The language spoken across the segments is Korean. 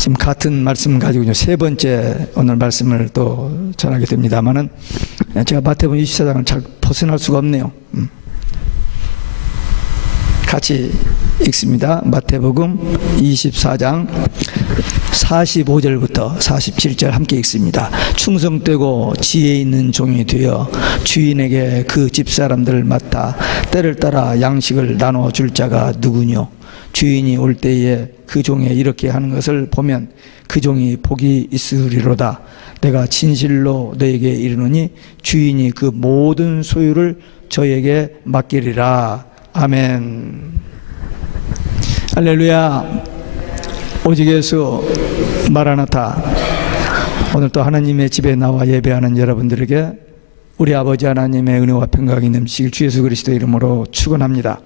지금 같은 말씀 가지고 세 번째 오늘 말씀을 또 전하게 됩니다만은 제가 마태복음 24장을 잘 벗어날 수가 없네요. 같이 읽습니다. 마태복음 24장 45절부터 47절 함께 읽습니다. 충성되고 지혜 있는 종이 되어 주인에게 그 집사람들을 맡아 때를 따라 양식을 나눠줄 자가 누구뇨? 주인이 올 때에 그 종에 이렇게 하는 것을 보면 그 종이 복이 있으리로다. 내가 진실로 너에게 이르노니 주인이 그 모든 소유를 저에게 맡기리라. 아멘. 할렐루야. 오직 예수 마라나타. 오늘 또 하나님의 집에 나와 예배하는 여러분들에게 우리 아버지 하나님의 은혜와 평강이 넘치길 주 예수 그리스도의 이름으로 축원합니다.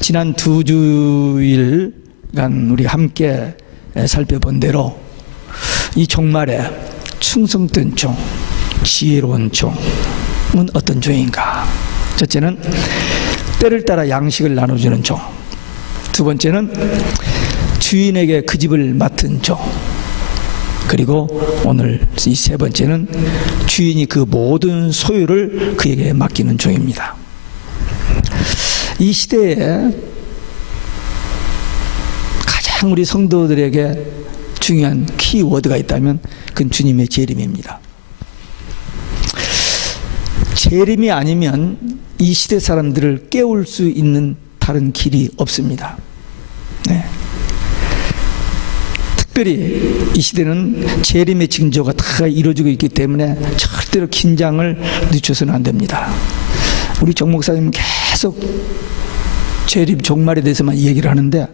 지난 2주일간 우리 함께 살펴본 대로 이 종말에 충성된 종, 지혜로운 종은 어떤 종인가? 첫째는 때를 따라 양식을 나눠주는 종, 두 번째는 주인에게 그 집을 맡은 종, 그리고 오늘 이 세 번째는 주인이 그 모든 소유를 그에게 맡기는 종입니다. 이 시대에 가장 우리 성도들에게 중요한 키워드가 있다면 그건 주님의 재림입니다. 재림이 아니면 이 시대 사람들을 깨울 수 있는 다른 길이 없습니다. 네. 특별히 이 시대는 재림의 징조가 다 이루어지고 있기 때문에 절대로 긴장을 늦춰서는 안 됩니다. 우리 정 목사님은 계속 재림 종말에 대해서만 얘기를 하는데,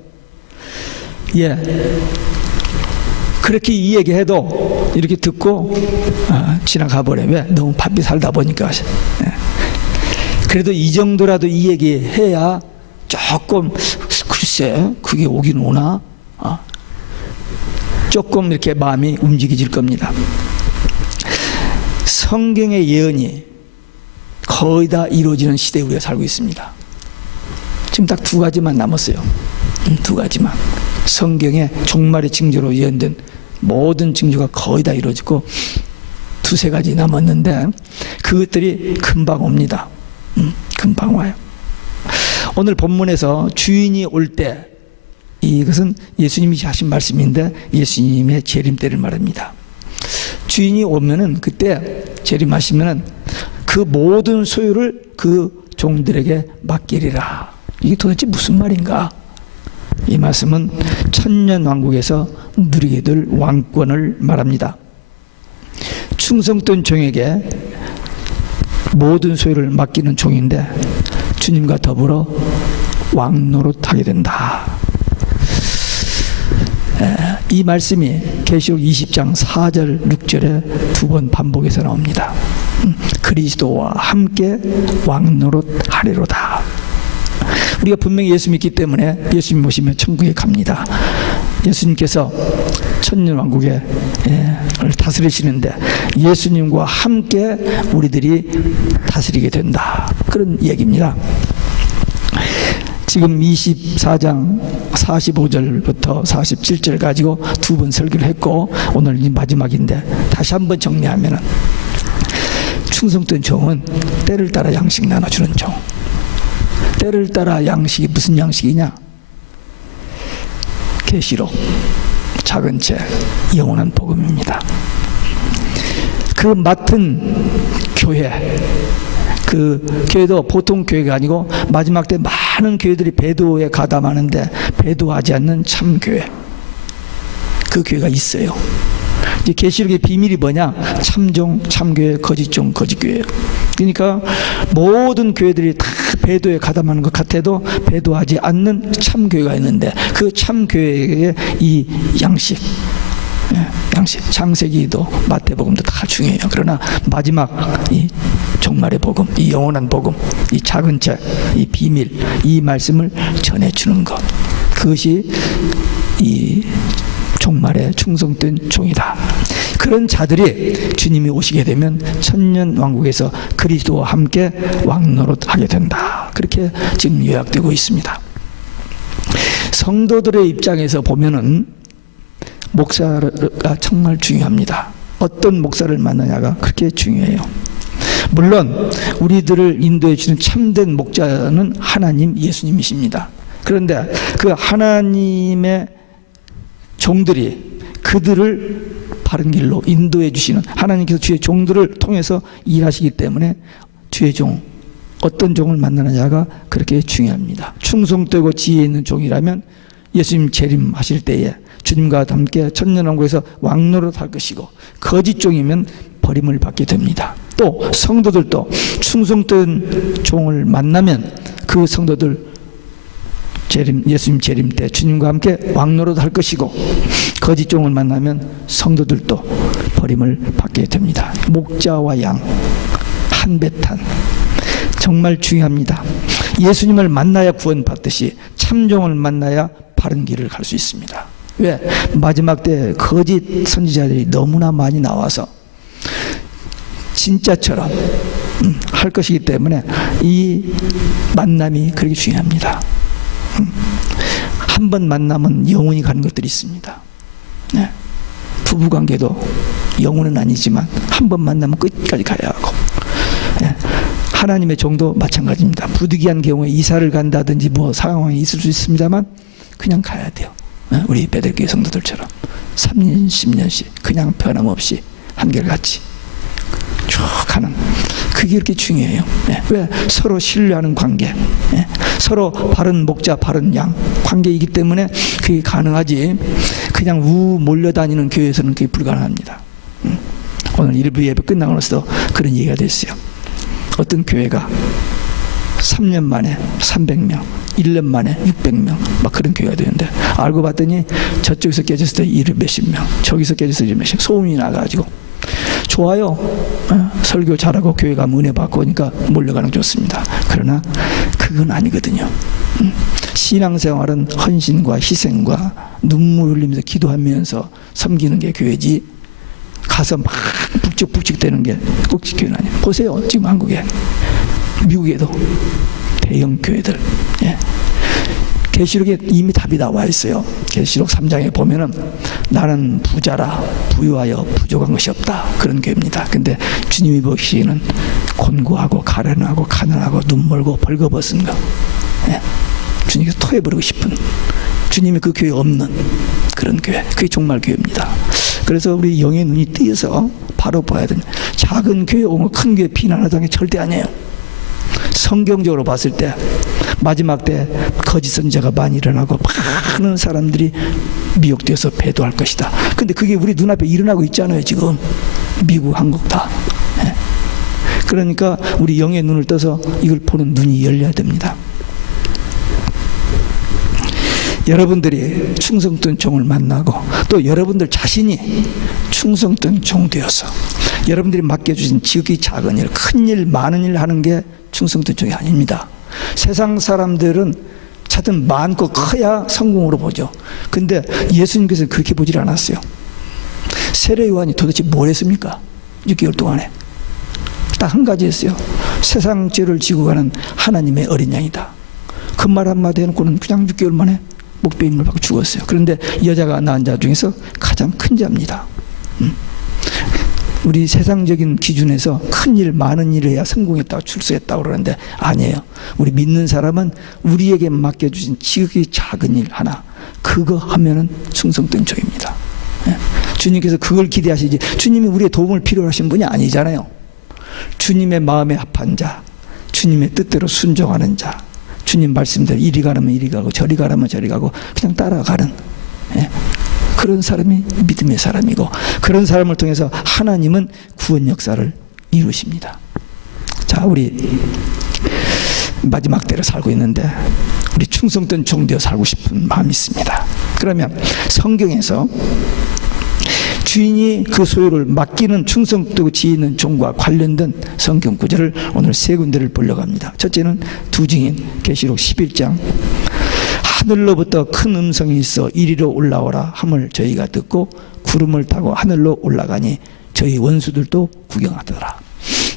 그렇게 이 얘기해도 이렇게 듣고 지나가 버려. 왜? 너무 바삐 살다 보니까. 그래도 이 정도라도 이 얘기해야 조금 글쎄 그게 오긴 오나? 조금 이렇게 마음이 움직여질 겁니다. 성경의 예언이 거의 다 이루어지는 시대에 우리가 살고 있습니다. 지금 딱 두 가지만 남았어요. 두 가지만. 성경에 종말의 징조로 예언된 모든 징조가 거의 다 이루어지고 두세 가지 남았는데 그것들이 금방 옵니다. 금방 와요. 오늘 본문에서 주인이 올 때, 이것은 예수님이 하신 말씀인데 예수님의 재림 때를 말합니다. 주인이 오면은 그때 재림하시면은 그 모든 소유를 그 종들에게 맡기리라. 이게 도대체 무슨 말인가? 이 말씀은 천년왕국에서 누리게 될 왕권을 말합니다. 충성된 종에게 모든 소유를 맡기는 종인데 주님과 더불어 왕노릇하게 된다. 이 말씀이 계시록 20장 4절 6절에 두 번 반복해서 나옵니다. 그리스도와 함께 왕노릇하리로다. 우리가 분명히 예수 믿기 때문에 예수님 모시면 천국에 갑니다. 예수님께서 천년왕국에 다스리시는데 예수님과 함께 우리들이 다스리게 된다. 그런 얘기입니다. 지금 24장 45절부터 47절 가지고 두 번 설교를 했고 오늘 이 마지막인데 다시 한번 정리하면은 충성된 종은 때를 따라 양식 나눠주는 종. 때를 따라 양식이 무슨 양식이냐? 계시록, 작은 책, 영원한 복음입니다. 그 맡은 교회, 그 교회도 보통 교회가 아니고 마지막 때 많은 교회들이 배도에 가담하는데 배도하지 않는 참 교회, 그 교회가 있어요. 이제 계시록의 비밀이 뭐냐? 참종, 참교회, 거짓종, 거짓교회예요. 그러니까 모든 교회들이 다 배도에 가담하는 것 같아도 배도하지 않는 참교회가 있는데 그 참교회의 이 양식, 창세기도 마태복음도 다 중요해요. 그러나 마지막 이 종말의 복음, 이 영원한 복음, 이 작은 책, 이 비밀, 이 말씀을 전해주는 것, 그것이 이 종말에 충성된 종이다. 그런 자들이 주님이 오시게 되면 천년왕국에서 그리스도와 함께 왕노릇하게 된다. 그렇게 지금 요약되고 있습니다. 성도들의 입장에서 보면은 목사가 정말 중요합니다. 어떤 목사를 만나냐가 그렇게 중요해요. 물론 우리들을 인도해 주는 참된 목자는 하나님 예수님이십니다. 그런데 그 하나님의 종들이 그들을 바른 길로 인도해 주시는, 하나님께서 주의 종들을 통해서 일하시기 때문에 주의 종, 어떤 종을 만나느냐가 그렇게 중요합니다. 충성되고 지혜 있는 종이라면 예수님 재림하실 때에 주님과 함께 천년왕국에서 왕노릇 할 것이고, 거짓 종이면 버림을 받게 됩니다. 또 성도들도 충성된 종을 만나면 그 성도들 예수님 재림 때 주님과 함께 왕노릇 할 것이고, 거짓 종을 만나면 성도들도 버림을 받게 됩니다. 목자와 양 한배탄, 정말 중요합니다. 예수님을 만나야 구원받듯이 참종을 만나야 바른 길을 갈 수 있습니다. 왜? 마지막 때 거짓 선지자들이 너무나 많이 나와서 진짜처럼 할 것이기 때문에 이 만남이 그렇게 중요합니다. 한 번 만나면 영원히 가는 것들이 있습니다. 네. 부부관계도 영원은 아니지만 한 번 만나면 끝까지 가야 하고, 네. 하나님의 종도 마찬가지입니다. 부득이한 경우에 이사를 간다든지 뭐 상황이 있을 수 있습니다만 그냥 가야 돼요. 네. 우리 베들교회 성도들처럼 3년 10년씩 그냥 변함없이 한결같이 쭉 가는, 그게 그렇게 중요해요. 네. 왜? 서로 신뢰하는 관계, 네. 서로 바른 목자 바른 양 관계이기 때문에 그게 가능하지, 그냥 몰려다니는 교회에서는 그게 불가능합니다. 오늘 일부 예배 끝나고 나서 그런 얘기가 됐어요. 어떤 교회가 3년 만에 300명, 1년 만에 600명 막 그런 교회가 되는데, 알고 봤더니 저쪽에서 깨졌을 때 이를 몇십 명, 저기서 깨졌을 때 몇십 명, 소음이 나가지고 좋아요. 설교 잘하고 교회 가면 은혜 받고 오니까 몰려가는 게 좋습니다. 그러나 그건 아니거든요. 신앙생활은 헌신과 희생과 눈물 흘리면서 기도하면서 섬기는 게 교회지, 가서 막 북적북적 되는 게 꼭 교회는 아니에요. 보세요. 지금 한국에, 미국에도 대형 교회들, 예. 계시록에 이미 답이 나와 있어요. 계시록 3장에 보면은 나는 부자라 부유하여 부족한 것이 없다, 그런 교회입니다. 근데 주님이 보시기에는 곤고하고 가련하고 가난하고 눈멀고 벌거벗은 거, 예. 주님께서 토해버리고 싶은, 주님이 그 교회 없는 그런 교회, 그게 정말 교회입니다. 그래서 우리 영의 눈이 띄어서 바로 봐야 됩니다. 작은 교회 오고 큰 교회 비난하다는 게 절대 아니에요. 성경적으로 봤을 때 마지막 때 거짓 선지자가 많이 일어나고 많은 사람들이 미혹되어서 배도할 것이다. 근데 그게 우리 눈앞에 일어나고 있잖아요. 지금 미국, 한국 다. 네. 그러니까 우리 영의 눈을 떠서 이걸 보는 눈이 열려야 됩니다. 여러분들이 충성된 종을 만나고, 또 여러분들 자신이 충성된 종 되어서 여러분들이 맡겨주신 지극히 작은 일, 큰 일, 많은 일 하는 게 충성된 종이 아닙니다. 세상 사람들은 차든 많고 커야 성공으로 보죠. 근데 예수님께서는 그렇게 보질 않았어요. 세례 요한이 도대체 뭘 했습니까? 6개월 동안에 딱 한 가지 했어요. 세상 죄를 지고 가는 하나님의 어린 양이다. 그 말 한마디 해놓고는 그냥 6개월 만에 목배임을 받고 죽었어요. 그런데 여자가 낳은 자 중에서 가장 큰 자입니다. 우리 세상적인 기준에서 큰 일, 많은 일을 해야 성공했다고 출세했다고 그러는데 아니에요. 우리 믿는 사람은 우리에게 맡겨주신 지극히 작은 일 하나, 그거 하면은 충성된 종입니다. 예? 주님께서 그걸 기대하시지, 주님이 우리의 도움을 필요로 하신 분이 아니잖아요. 주님의 마음에 합한 자, 주님의 뜻대로 순종하는 자, 주님 말씀대로 이리 가라면 이리 가고 저리 가라면 저리 가고 그냥 따라가는, 예? 그런 사람이 믿음의 사람이고, 그런 사람을 통해서 하나님은 구원 역사를 이루십니다. 자, 우리 마지막 때를 살고 있는데 우리 충성된 종 되어 살고 싶은 마음이 있습니다. 그러면 성경에서 주인이 그 소유를 맡기는 충성되고 지혜 있는 종과 관련된 성경 구절을 오늘 세 군데를 보려고 합니다. 첫째는 두 증인 계시록 11장, 하늘로부터 큰 음성이 있어 이리로 올라오라 함을 저희가 듣고 구름을 타고 하늘로 올라가니 저희 원수들도 구경하더라.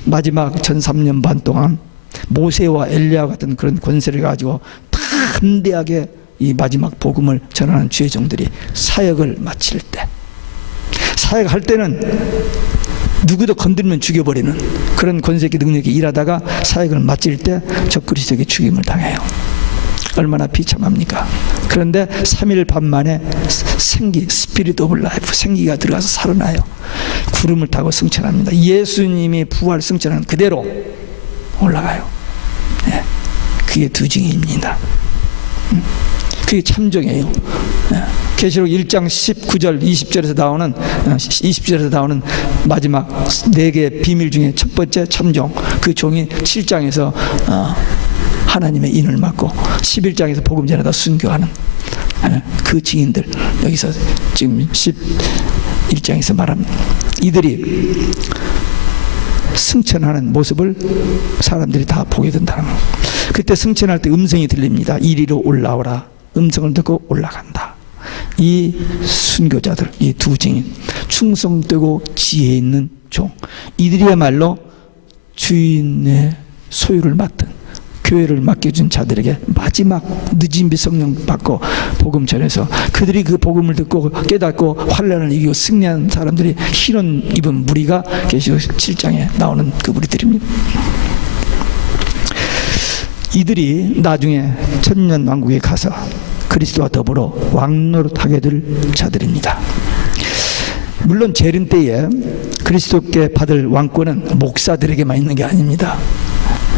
마지막 1300년 반 동안 모세와 엘리야 같은 그런 권세를 가지고 담대하게 이 마지막 복음을 전하는 주의 종들이 사역을 마칠 때, 사역할 때는 누구도 건드리면 죽여버리는 그런 권세기 능력이 일하다가 사역을 마칠 때 적그리스도에게 죽임을 당해요. 얼마나 비참합니까? 그런데 3일 반 만에 생기, 스피릿 오브 라이프, 생기가 들어가서 살아나요. 구름을 타고 승천합니다. 예수님이 부활 승천하는 그대로 올라가요. 네. 그게 두 증인입니다. 그게 참정이에요. 네. 계시록 1장 19절 20절에서 나오는 마지막 4개의 비밀 중에 첫 번째 참종, 그 종이 7장에서 하나님의 인을 맡고 11장에서 복음 전하다 순교하는 그 증인들, 여기서 지금 11장에서 말합니다. 이들이 승천하는 모습을 사람들이 다 보게 된다는 거예요. 그때 승천할 때 음성이 들립니다. 이리로 올라오라. 음성을 듣고 올라간다. 이 순교자들, 이 두 증인, 충성되고 지혜 있는 종, 이들이야말로 주인의 소유를 맡은, 교회를 맡겨준 자들에게 마지막 늦은 비 성령 받고 복음 전해서 그들이 그 복음을 듣고 깨닫고 환난을 이기고 승리한 사람들이 흰옷 입은 무리가 계시록 7장에 나오는 그 무리들입니다. 이들이 나중에 천년 왕국에 가서 그리스도와 더불어 왕노릇하게 될 자들입니다. 물론 재림 때에 그리스도께 받을 왕권은 목사들에게만 있는 게 아닙니다.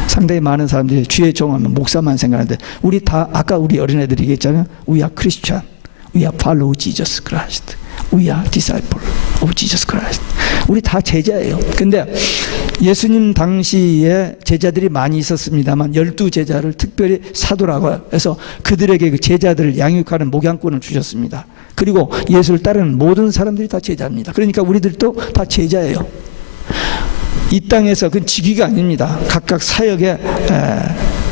상당히 많은 사람들이 주의 종하면 목사만 생각하는데, 우리 다 아까 우리 어린애들이 얘기했잖아요. We are Christian, we are follow Jesus Christ, we are disciple of Jesus Christ. 우리 다 제자예요. 근데 예수님 당시에 제자들이 많이 있었습니다만 12제자를 특별히 사도라고 해서 그들에게 그 제자들을 양육하는 목양권을 주셨습니다. 그리고 예수를 따르는 모든 사람들이 다 제자입니다. 그러니까 우리들도 다 제자예요. 이 땅에서 그 직위가 아닙니다. 각각 사역에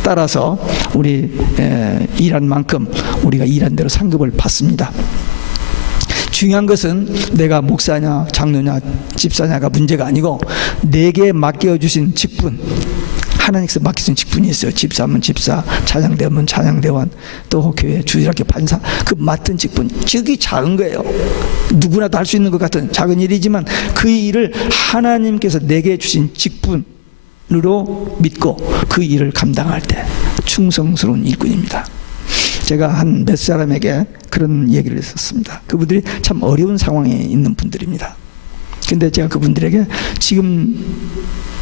따라서 우리 일한 만큼 우리가 일한 대로 상급을 받습니다. 중요한 것은 내가 목사냐 장로냐 집사냐가 문제가 아니고 내게 맡겨주신 직분, 하나님께서 맡기신 직분이 있어요. 집사면 집사, 찬양대원은 찬양대원, 또 교회 주일학교 판사, 그 맡은 직분, 저기 작은 거예요. 누구나 다 할 수 있는 것 같은 작은 일이지만 그 일을 하나님께서 내게 주신 직분으로 믿고 그 일을 감당할 때 충성스러운 일꾼입니다. 제가 한 몇 사람에게 그런 얘기를 했었습니다. 그분들이 참 어려운 상황에 있는 분들입니다. 근데 제가 그분들에게 지금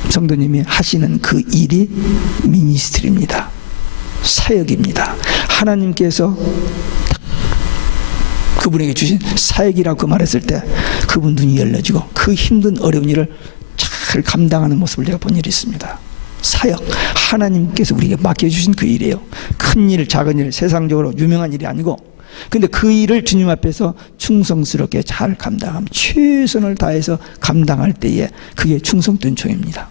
성도님이 하시는 그 일이 미니스트리입니다. 사역입니다. 하나님께서 그분에게 주신 사역이라고 그 말했을 때 그분 눈이 열려지고 그 힘든 어려운 일을 잘 감당하는 모습을 제가 본 일이 있습니다. 사역, 하나님께서 우리에게 맡겨주신 그 일이에요. 큰 일, 작은 일, 세상적으로 유명한 일이 아니고, 근데 그 일을 주님 앞에서 충성스럽게 잘 감당하면, 최선을 다해서 감당할 때에 그게 충성된 종입니다.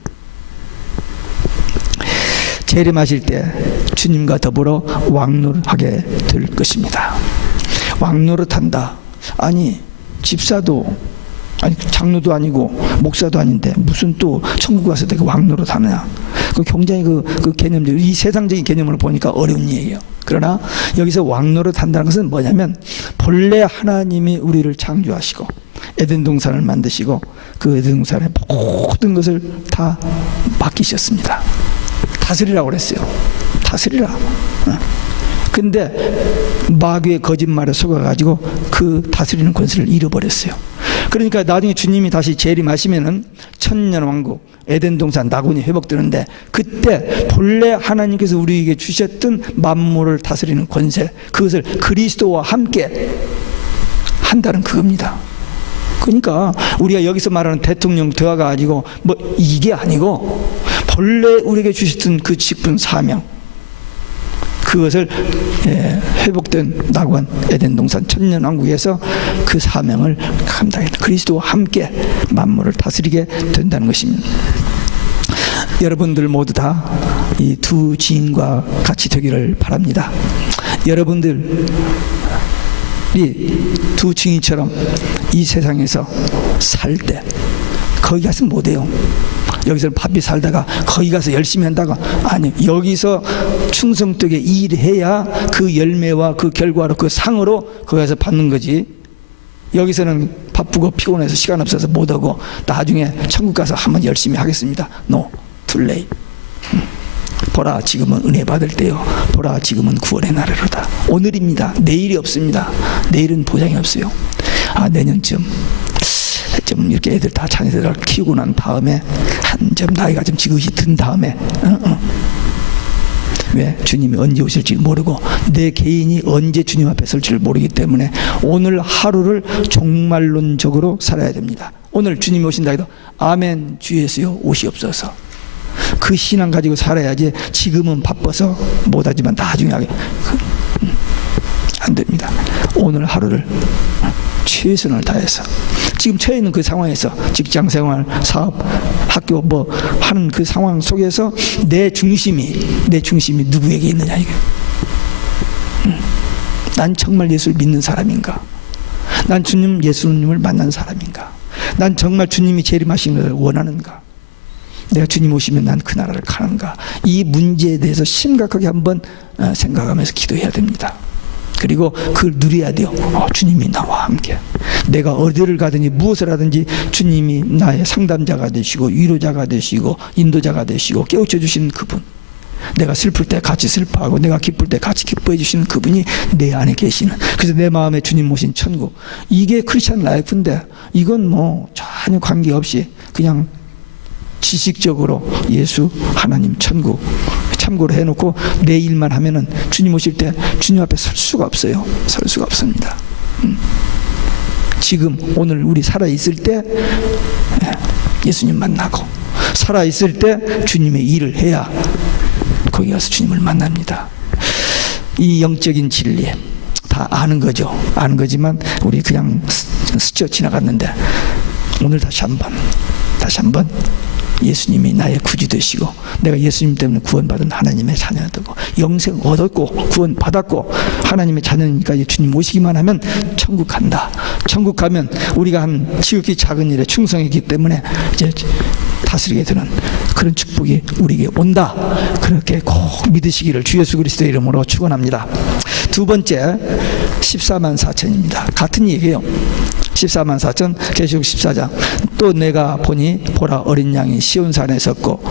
재림하실 때 주님과 더불어 왕노릇하게 될 것입니다. 왕노릇한다. 아니 집사도 아니 장로도 아니고 목사도 아닌데 무슨 또 천국 가서 내가 왕노릇 하느냐. 그 굉장히 그 개념들, 이 세상적인 개념으로 보니까 어려운 얘기예요. 그러나 여기서 왕노릇 한다는 것은 뭐냐면, 본래 하나님이 우리를 창조하시고 에덴 동산을 만드시고 그 에덴 동산의 모든 것을 다 맡기셨습니다. 다스리라고 그랬어요. 다스리라. 근데 마귀의 거짓말에 속아가지고 그 다스리는 권세를 잃어버렸어요. 그러니까 나중에 주님이 다시 재림하시면은 천년왕국, 에덴 동산, 낙원이 회복되는데, 그때 본래 하나님께서 우리에게 주셨던 만물을 다스리는 권세, 그것을 그리스도와 함께 한다는 그겁니다. 그러니까 우리가 여기서 말하는 대통령 되어가지고 뭐 이게 아니고, 본래 우리에게 주셨던 그 직분 사명, 그것을 회복된 낙원, 에덴 동산, 천년왕국에서 그 사명을 감당했다. 그리스도와 함께 만물을 다스리게 된다는 것입니다. 여러분들 모두 다 이 두 지인과 같이 되기를 바랍니다. 여러분들이 두 증인처럼 이 세상에서 살 때 거기 가서 못해요. 여기서 바삐 살다가 거기 가서 열심히 한다가 아니, 여기서 충성되게 일해야 그 열매와 그 결과로 그 상으로 거기 가서 받는 거지. 여기서는 바쁘고 피곤해서 시간 없어서 못하고 나중에 천국 가서 한번 열심히 하겠습니다. No, too late. 보라, 지금은 은혜 받을 때요. 보라, 지금은 구원의 날이로다. 오늘입니다. 내일이 없습니다. 내일은 보장이 없어요. 내년쯤 좀 이렇게 애들 다 자녀들을 키우고 난 다음에 좀 나이가 좀 지긋이 든 다음에 왜? 주님이 언제 오실지 모르고 내 개인이 언제 주님 앞에 설지를 모르기 때문에 오늘 하루를 종말론적으로 살아야 됩니다. 오늘 주님이 오신다 해도 아멘 주 예수여 오시옵소서. 그 신앙 가지고 살아야지. 지금은 바빠서 못하지만 나중에 하게 안 됩니다. 오늘 하루를 최선을 다해서 지금 처해 있는 그 상황에서 직장생활, 사업, 학교 뭐 하는 그 상황 속에서 내 중심이 누구에게 있느냐 이게. 난 정말 예수를 믿는 사람인가? 난 주님 예수님을 만난 사람인가? 난 정말 주님이 재림하시는 것을 원하는가? 내가 주님 오시면 난 그 나라를 가는가? 이 문제에 대해서 심각하게 한번 생각하면서 기도해야 됩니다. 그리고 그걸 누려야 돼요. 주님이 나와 함께. 내가 어디를 가든지 무엇을 하든지 주님이 나의 상담자가 되시고 위로자가 되시고 인도자가 되시고 깨우쳐 주시는 그분. 내가 슬플 때 같이 슬퍼하고 내가 기쁠 때 같이 기뻐해 주시는 그분이 내 안에 계시는. 그래서 내 마음에 주님 모신 천국. 이게 크리스찬 라이프인데 이건 뭐 전혀 관계없이 그냥 지식적으로 예수, 하나님, 천국 참고로 해놓고 내 일만 하면은 주님 오실 때 주님 앞에 설 수가 없어요. 설 수가 없습니다. 지금 오늘 우리 살아있을 때 예수님 만나고 살아있을 때 주님의 일을 해야 거기 가서 주님을 만납니다. 이 영적인 진리 다 아는 거죠. 아는 거지만 우리 그냥 스쳐 지나갔는데 오늘 다시 한번 예수님이 나의 구주 되시고 내가 예수님 때문에 구원받은 하나님의 자녀가 되고 영생 얻었고 구원받았고 하나님의 자녀니까 이제 주님 오시기만 하면 천국 간다. 천국 가면 우리가 한 지극히 작은 일에 충성했기 때문에 이제 다스리게 되는 그런 축복이 우리에게 온다. 그렇게 꼭 믿으시기를 주 예수 그리스도의 이름으로 축원합니다. 두 번째 14만 4천입니다. 같은 얘기예요. 14만 4천 계시록 14장. 또 내가 보니 보라 어린 양이 시온산에 섰고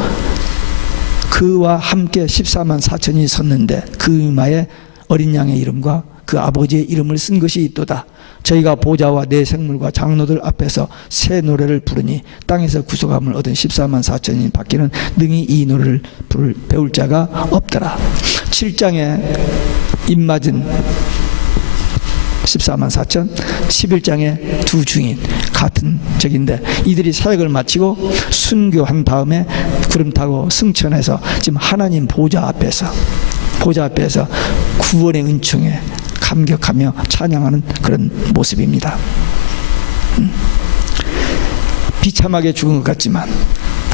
그와 함께 14만 4천이 섰는데 그 이마에 어린 양의 이름과 그 아버지의 이름을 쓴 것이 있도다. 저희가 보좌와 내 생물과 장로들 앞에서 새 노래를 부르니 땅에서 구속함을 얻은 14만 4천이 밖에는 능히 이 노래를 배울 자가 없더라. 7장에 입맞은 14만 4천, 11장에 두 증인 같은 적인데 이들이 사역을 마치고 순교한 다음에 구름 타고 승천해서 지금 하나님 보좌 앞에서 구원의 은총에 감격하며 찬양하는 그런 모습입니다. 비참하게 죽은 것 같지만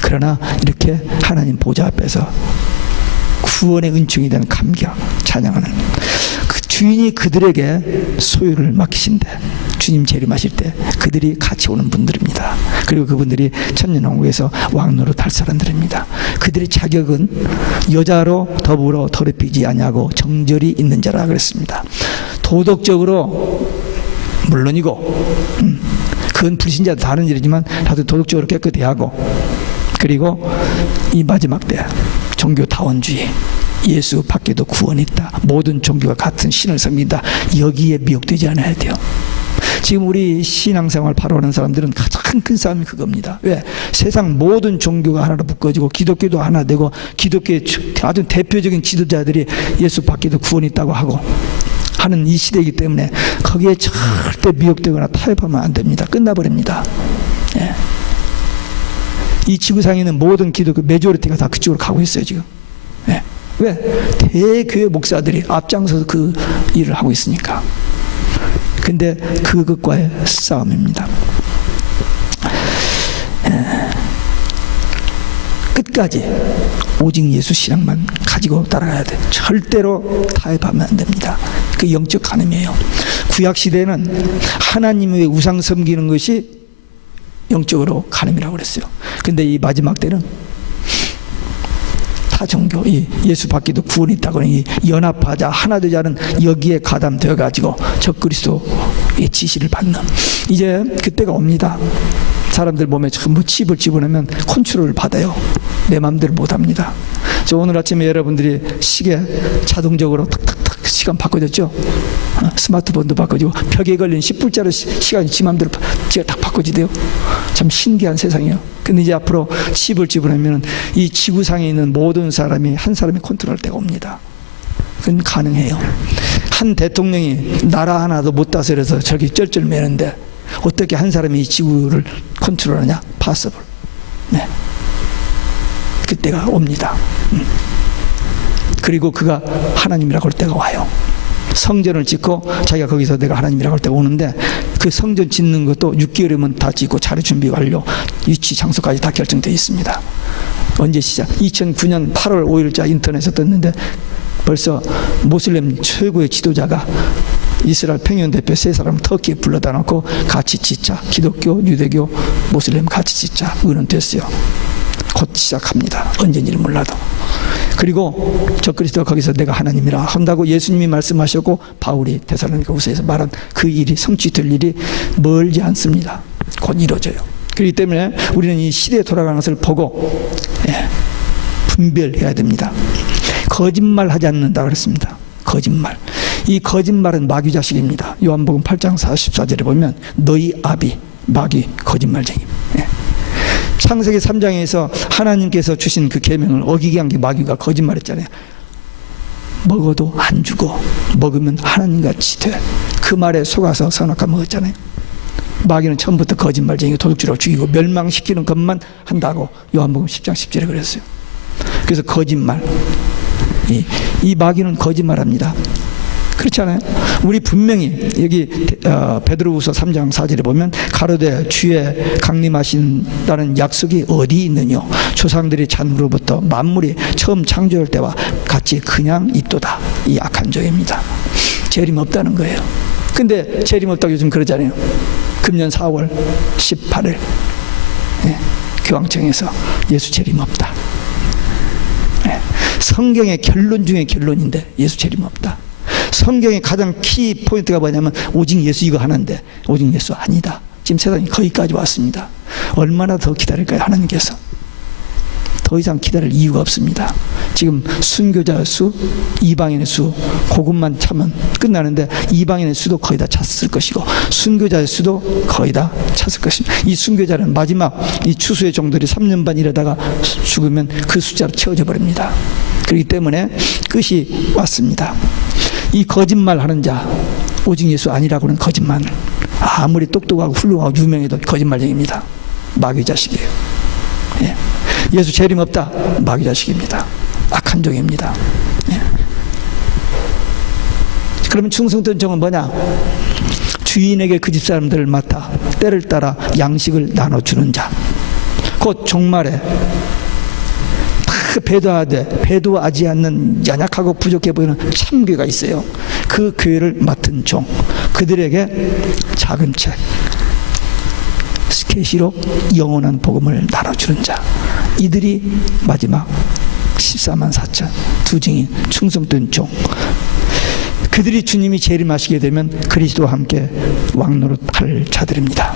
그러나 이렇게 하나님 보좌 앞에서 구원의 은총이 된 감격 찬양하는 그 주인이 그들에게 소유를 맡기신데 주님 재림하실 때 그들이 같이 오는 분들입니다. 그리고 그분들이 천년왕국에서 왕노릇 할 사람들입니다. 그들의 자격은 여자로 더불어 더럽히지 아니하고 정절이 있는 자라 그랬습니다. 도덕적으로 물론이고 그건 불신자도 다른 일이지만 다들 도덕적으로 깨끗해야 하고 그리고 이 마지막 때 종교다원주의 예수 밖에도 구원이 있다. 모든 종교가 같은 신을 섬긴다. 여기에 미혹되지 않아야 돼요. 지금 우리 신앙생활 바로 하는 사람들은 가장 큰 싸움이 그겁니다. 왜? 세상 모든 종교가 하나로 묶어지고 기독교도 하나 되고 기독교의 아주 대표적인 지도자들이 예수 밖에도 구원이 있다고 하고 하는 이 시대이기 때문에 거기에 절대 미혹되거나 타협하면 안 됩니다. 끝나버립니다. 예. 이 지구상에 있는 모든 기독교 메조리티가 다 그쪽으로 가고 있어요 지금. 예. 왜? 대교회 목사들이 앞장서서 그 일을 하고 있으니까. 근데 그것과의 싸움입니다. 끝까지 오직 예수 신앙만 가지고 따라가야 돼. 절대로 타협하면 안 됩니다. 그 영적 간음이에요. 구약 시대는 하나님의 우상 섬기는 것이 영적으로 가늠이라고 그랬어요. 근데 이 마지막 때는 타 종교, 이 예수 받기도 구원이 있다고 이 연합하자 하나 되자는 여기에 가담되어 가지고 적그리스도의 지시를 받는 이제 그때가 옵니다. 사람들 몸에 전부 칩을 집어넣으면 컨트롤을 받아요. 내 마음대로 못합니다. 저 오늘 아침에 여러분들이 시계 자동적으로 탁탁탁 시간 바꿔줬죠. 스마트폰도 바꿔지고 벽에 걸린 10불짜리 시간이 지 마음대로 제가 딱 바꿔지대요. 참 신기한 세상이에요. 근데 이제 앞으로 칩을 집어넣으면 이 지구상에 있는 모든 사람이 한 사람이 컨트롤할 때가 옵니다. 그건 가능해요. 한 대통령이 나라 하나도 못 다스려서 저기 쩔쩔매는데 어떻게 한 사람이 이 지구를 컨트롤하냐? possible. 네. 그때가 옵니다. 그리고 그가 하나님이라고 할 때가 와요. 성전을 짓고 자기가 거기서 내가 하나님이라고 할 때가 오는데 그 성전 짓는 것도 6개월이면 다 짓고 자료 준비 완료, 위치 장소까지 다 결정되어 있습니다. 언제 시작? 2009년 8월 5일자 인터넷에 떴는데 벌써 모슬렘 최고의 지도자가 이스라엘 평양 대표 세 사람을 터키에 불러다 놓고 같이 짓자. 기독교, 유대교, 모슬렘 같이 짓자. 의논됐어요. 곧 시작합니다. 언제인지는 몰라도. 그리고 적그리스도가 거기서 내가 하나님이라 한다고 예수님이 말씀하셨고 바울이 데살로니가후서에서 말한 그 일이 성취될 일이 멀지 않습니다. 곧 이루어져요. 그렇기 때문에 우리는 이 시대에 돌아가는 것을 보고 분별해야 됩니다. 거짓말하지 않는다 그랬습니다. 거짓말. 이 거짓말은 마귀 자식입니다. 요한복음 8장 44절에 보면 너희 아비 마귀 거짓말쟁이. 창세기 3장에서 하나님께서 주신 그 계명을 어기게 한 게 마귀가 거짓말했잖아요. 먹어도 안 주고 먹으면 하나님같이 돼. 그 말에 속아서 선악과 먹었잖아요. 마귀는 처음부터 거짓말쟁이 도둑질하고 죽이고 멸망시키는 것만 한다고 요한복음 10장 10절에 그랬어요. 그래서 거짓말. 이 마귀는 거짓말합니다. 그렇지 않아요? 우리 분명히 여기 베드로후서 3장 4절에 보면 가로되 주의 강림하신다는 약속이 어디 있느냐? 조상들이 잔으로부터 만물이 처음 창조할 때와 같이 그냥 있도다. 이 악한 종입니다. 재림 없다는 거예요. 근데 재림 없다고 요즘 그러잖아요. 금년 4월 18일 교황청에서 예수 재림 없다. 성경의 결론 중에 결론인데 예수 재림 없다. 성경의 가장 키 포인트가 뭐냐면 오직 예수 이거 하나인데 오직 예수 아니다. 지금 세상이 거기까지 왔습니다. 얼마나 더 기다릴까요? 하나님께서. 더 이상 기다릴 이유가 없습니다. 지금 순교자 수, 이방인의 수 그것만 차면 끝나는데 이방인의 수도 거의 다 찼을 것이고 순교자의 수도 거의 다 찼을 것입니다. 이 순교자는 마지막 이 추수의 종들이 3년 반 일하다가 죽으면 그 숫자로 채워져 버립니다. 그렇기 때문에 끝이 왔습니다. 이 거짓말하는 자 오직 예수 아니라고는 거짓말. 아무리 똑똑하고 훌륭하고 유명해도 거짓말쟁입니다. 마귀 자식이에요. 예수 재림 없다. 마귀 자식입니다. 악한 종입니다. 그러면 충성된 종은 뭐냐? 주인에게 그 집 사람들을 맡아 때를 따라 양식을 나눠주는 자. 곧 종말에 배도하지 않는 연약하고 부족해 보이는 참교회가 있어요. 그 교회를 맡은 종, 그들에게 작은 책, 계시록 영원한 복음을 나눠주는 자, 이들이 마지막 14만 4천 두 증인 충성된 종, 그들이 주님이 재림하시게 되면 그리스도와 함께 왕노릇할 자들입니다.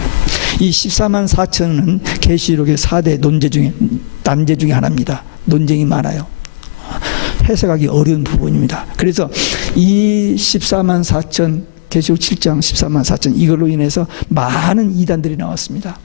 이 14만 4천은 계시록의 4대 난제 중에 하나입니다. 논쟁이 많아요. 해석하기 어려운 부분입니다. 그래서 이 14만 4천 계시록 7장 14만 4천 이걸로 인해서 많은 이단들이 나왔습니다.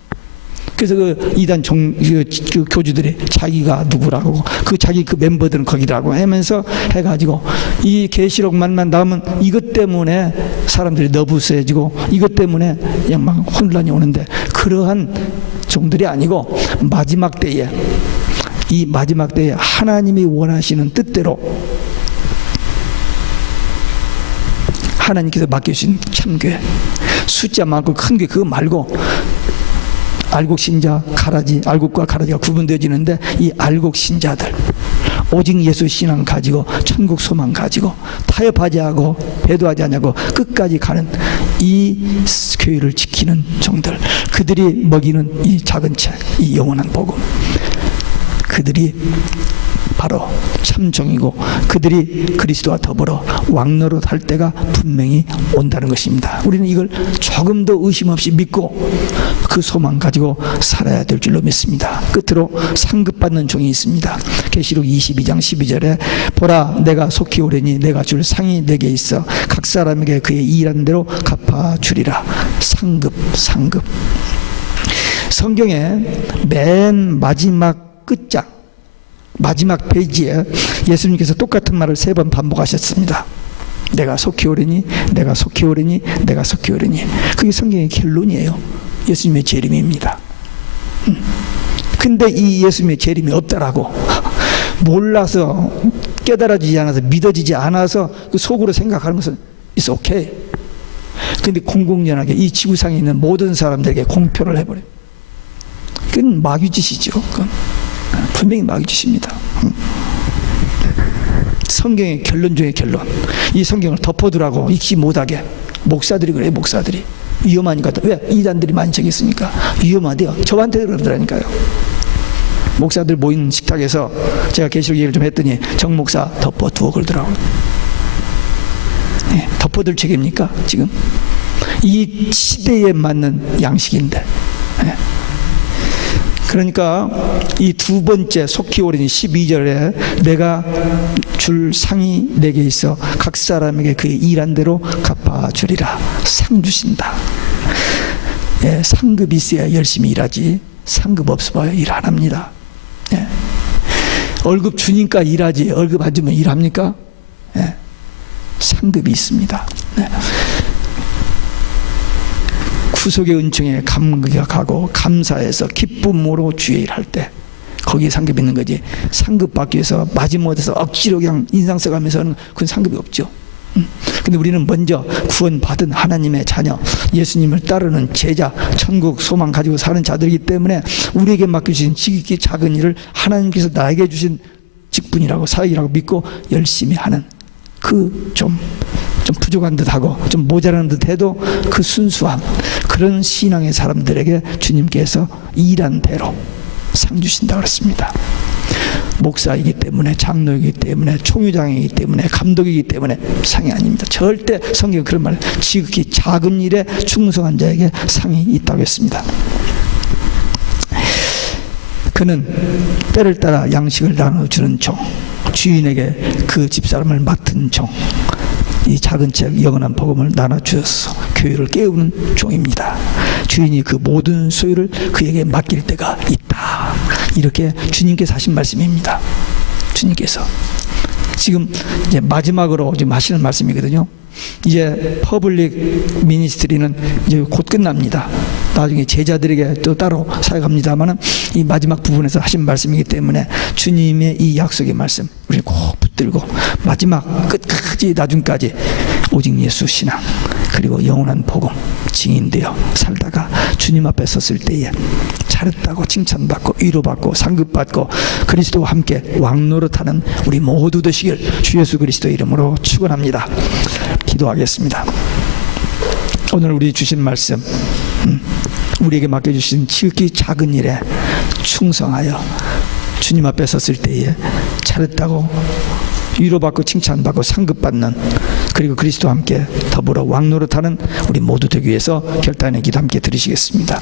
그래서 그 이단 그 교주들이 자기가 누구라고 자기 그 멤버들은 거기라고 하면서 해가지고 이 계시록만 나오면 이것 때문에 사람들이 너부스해지고 이것 때문에 그냥 막 혼란이 오는데 그러한 종들이 아니고 마지막 때에 이 마지막 때에 하나님이 원하시는 뜻대로 하나님께서 맡겨주신 참교회 숫자 많고 큰 게 그거 말고 알곡 신자, 가라지, 알곡과 가라지가 구분되어지는데 이 알곡 신자들 오직 예수 신앙 가지고 천국 소망 가지고 타협하지 않고 배도하지 않냐고 끝까지 가는 이 교회를 지키는 종들, 그들이 먹이는 이 작은 책, 이 영원한 복음, 그들이 바로 참종이고 그들이 그리스도와 더불어 왕노릇 할 때가 분명히 온다는 것입니다. 우리는 이걸 조금 더 의심 없이 믿고 그 소망 가지고 살아야 될 줄로 믿습니다. 끝으로 상급받는 종이 있습니다. 계시록 22장 12절에 보라 내가 속히 오려니 내가 줄 상이 내게 있어 각 사람에게 그의 일한 대로 갚아주리라. 상급. 성경의 맨 마지막 끝장, 마지막 페이지에 예수님께서 똑같은 말을 3번 반복하셨습니다. 내가 속히 오리니, 내가 속히 오리니, 내가 속히 오리니. 그게 성경의 결론이에요. 예수님의 재림입니다. 근데 이 예수님의 재림이 없다라고 몰라서, 깨달아지지 않아서, 믿어지지 않아서 그 속으로 생각하는 것은 it's okay. 근데 공공연하게 이 지구상에 있는 모든 사람들에게 공표를 해버려요. 그건 마귀짓이죠. 그건 분명히 마귀짓입니다. 성경의 결론 중의 결론. 이 성경을 덮어두라고 읽지 못하게 목사들이 그래요. 목사들이 위험하니까. 왜? 이단들이 많이 저기 있으니까 위험하대요. 저한테 그러더라니까요. 목사들 모인 식탁에서 제가 계시록 얘기를 좀 했더니 정 목사 덮어두어 그러더라고요. 네, 덮어둘 책입니까? 지금 이 시대에 맞는 양식인데. 네. 그러니까 이 두 번째 속히 오리니 12절에 내가 줄 상이 내게 있어 각 사람에게 그의 일한 대로 갚아주리라. 상 주신다. 예, 상급이 있어야 열심히 일하지 상급 없어봐야 일 안 합니다. 예. 월급 주니까 일하지 월급 안 주면 일합니까? 예. 상급이 있습니다. 예. 구속의 은총에 감격하고 감사해서 기쁨으로 주의 일할 때 거기에 상급이 있는 거지. 상급 받기 위해서 마지못해서 억지로 그냥 인상 써가면서는 그건 상급이 없죠. 근데 우리는 먼저 구원받은 하나님의 자녀, 예수님을 따르는 제자, 천국 소망 가지고 사는 자들이기 때문에 우리에게 맡겨주신 지극히 작은 일을 하나님께서 나에게 주신 직분이라고 사역이라고 믿고 열심히 하는 그 좀 부족한 듯하고 좀 모자란 듯해도 그 순수함, 그런 신앙의 사람들에게 주님께서 일한 대로 상 주신다 그랬습니다. 목사이기 때문에, 장로이기 때문에, 총회장이기 때문에, 감독이기 때문에 상이 아닙니다. 절대 성경은 그런 말, 지극히 작은 일에 충성한 자에게 상이 있다고 했습니다. 그는 때를 따라 양식을 나눠주는 종, 주인에게 그 집사람을 맡은 종, 이 작은 책 영원한 복음을 나눠주어서 교회를 깨우는 종입니다. 주인이 그 모든 소유를 그에게 맡길 때가 있다. 이렇게 주님께서 하신 말씀입니다. 주님께서 지금 이제 마지막으로 지금 하시는 말씀이거든요. 이제 퍼블릭 미니스트리는 이제 곧 끝납니다. 나중에 제자들에게 또 따로 사역합니다만은 이 마지막 부분에서 하신 말씀이기 때문에 주님의 이 약속의 말씀 우리 꼭 붙들고 마지막 끝까지 나중까지 오직 예수 신앙 그리고 영원한 복음 증인되어 살다가 주님 앞에 섰을 때에 잘했다고 칭찬받고 위로받고 상급받고 그리스도와 함께 왕노릇하는 우리 모두 되시길 주 예수 그리스도의 이름으로 축원합니다. 기도하겠습니다. 오늘 우리 주신 말씀, 우리에게 맡겨주신 지극히 작은 일에 충성하여 주님 앞에 섰을 때에 잘했다고 위로받고 칭찬받고 상급받는, 그리고 그리스도와 함께 더불어 왕노릇하는 우리 모두 되기 위해서 결단의 기도 함께 드리시겠습니다.